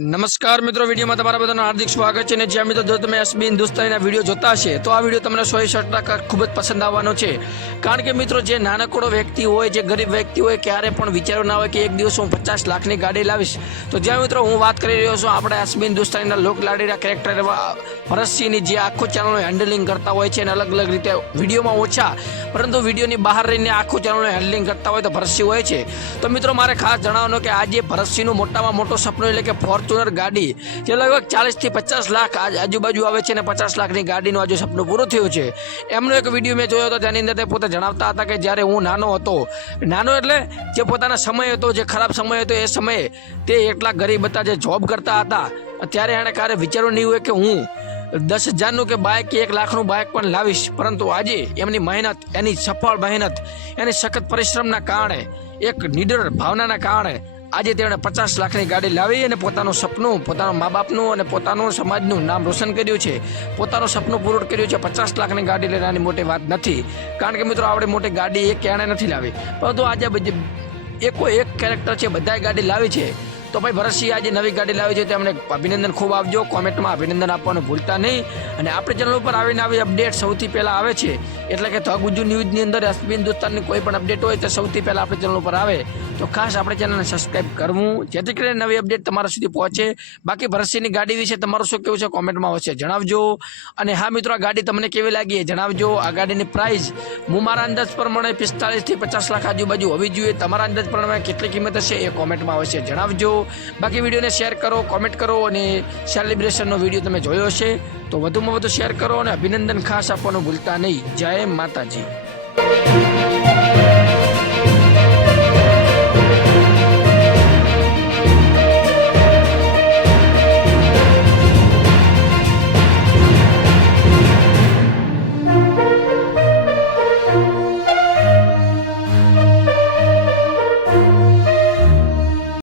નમસ્કાર મિત્રો, વિડીયોમાં તમારા બધાનું હાર્દિક સ્વાગત છે અને જ્યાં મિત્રો જો તમે એસબી હિન્દુસ્તાનીના વીડિયો જોતા હશે, તો આ વીડિયો તમને સો સો ખૂબ જ પસંદ આવવાનો છે. કારણ કે મિત્રો, જે નાનકડો વ્યક્તિ હોય, જે ગરીબ વ્યક્તિ હોય, ક્યારે પણ વિચારો ના હોય કે એક દિવસ હું પચાસ લાખની ગાડી લાવીશ. તો જ્યાં મિત્રો હું વાત કરી રહ્યો છું, આપણે એસબી હિન્દુસ્તાનીના લોકલાડીના કેરેક્ટર ભરતસિંહની જે આખો ચેનલનું હેન્ડલિંગ કરતા હોય છે અને અલગ અલગ રીતે વિડીયોમાં ઓછા, પરંતુ વિડીયોની બહાર રહીને આખું ચેનલનું હેન્ડલિંગ કરતા હોય તો ભરતસિંહ હોય છે. તો મિત્રો, મારે ખાસ જણાવવાનું કે આજે ભરતસિંહનું મોટામાં મોટો સપનું એટલે કે ફોર્ચ્યુનર ગાડી, જે લગભગ ચાલીસથી પચાસ લાખ આજુબાજુ આવે છે અને પચાસ લાખની ગાડીનું આજે સપનું પૂરું થયું છે. એમનો એક વીડિયો મેં જોયો હતો, તેની અંદર તે પોતે જણાવતા હતા કે જ્યારે હું નાનો હતો, નાનો એટલે જે પોતાના સમય હતો, જે ખરાબ સમય હતો, એ સમયે તે એટલા ગરીબ હતા, જે જોબ કરતા હતા. ત્યારે એણે ક્યારે વિચાર્યું નહીં હોય કે હું દસ હજારનું કે બાઇક કે એક લાખનું બાઇક પણ લાવીશ, પરંતુ આજે એમની મહેનત, એની સફળ મહેનત, એની સખત પરિશ્રમના કારણે, એક નિડર ભાવનાના કારણે આજે તેમણે પચાસ લાખની ગાડી લાવી અને પોતાનું સપનું, પોતાના મા બાપનું અને પોતાનું સમાજનું નામ રોશન કર્યું છે. પોતાનું સપનું પૂરું કર્યું છે, પચાસ લાખની ગાડી લેવાની મોટી વાત નથી. કારણ કે મિત્રો આપણે મોટી ગાડી એક એણે નથી લાવી. પરંતુ આજે એકો એક કેરેક્ટર છે બધાય ગાડી લાવી છે. તો ભાઈ ભરતસિંહ આજે નવી ગાડી લાવી છે તેમને અભિનંદન ખૂબ આપજો. કોમેન્ટમાં અભિનંદન આપવાનું ભૂલતા નહીં. અને આપણી ચેનલ ઉપર આવીને આવી અપડેટ સૌથી પહેલાં આવે છે, એટલે કે ધ ન્યૂઝની અંદર એસબી હિન્દુસ્તાનની કોઈ પણ અપડેટ હોય, તો સૌથી પહેલાં આપણી ચેનલ ઉપર આવે. તો ખાસ આપણે ચેનલને સબસ્ક્રાઈબ કરવું, જેથી કરીને નવી અપડેટ તમારા સુધી પહોંચે. બાકી ભરતસિંહની ગાડી વિશે તમારું શું કેવું છે, કોમેન્ટમાં આવશે જણાવજો. અને હા મિત્રો, આ ગાડી તમને કેવી લાગી એ જણાવજો. આ ગાડીની પ્રાઇસ હું મારા અંદાજ પ્રમાણે પિસ્તાળીસથી પચાસ લાખ આજુબાજુ હોવી જોઈએ. તમારા અંદાજ પ્રમાણે કેટલી કિંમત હશે એ કોમેન્ટમાં આવશે જણાવજો. બાકી વિડીયોને શેર કરો કોમેન્ટ કરો અને સેલિબ્રેશનનો વીડિયો તમે જોયો છે તો વધુમાં વધુ શેર કરો અને અભિનંદન ખાસ આપવાનું ભૂલતા નહીં. જય માતાજી.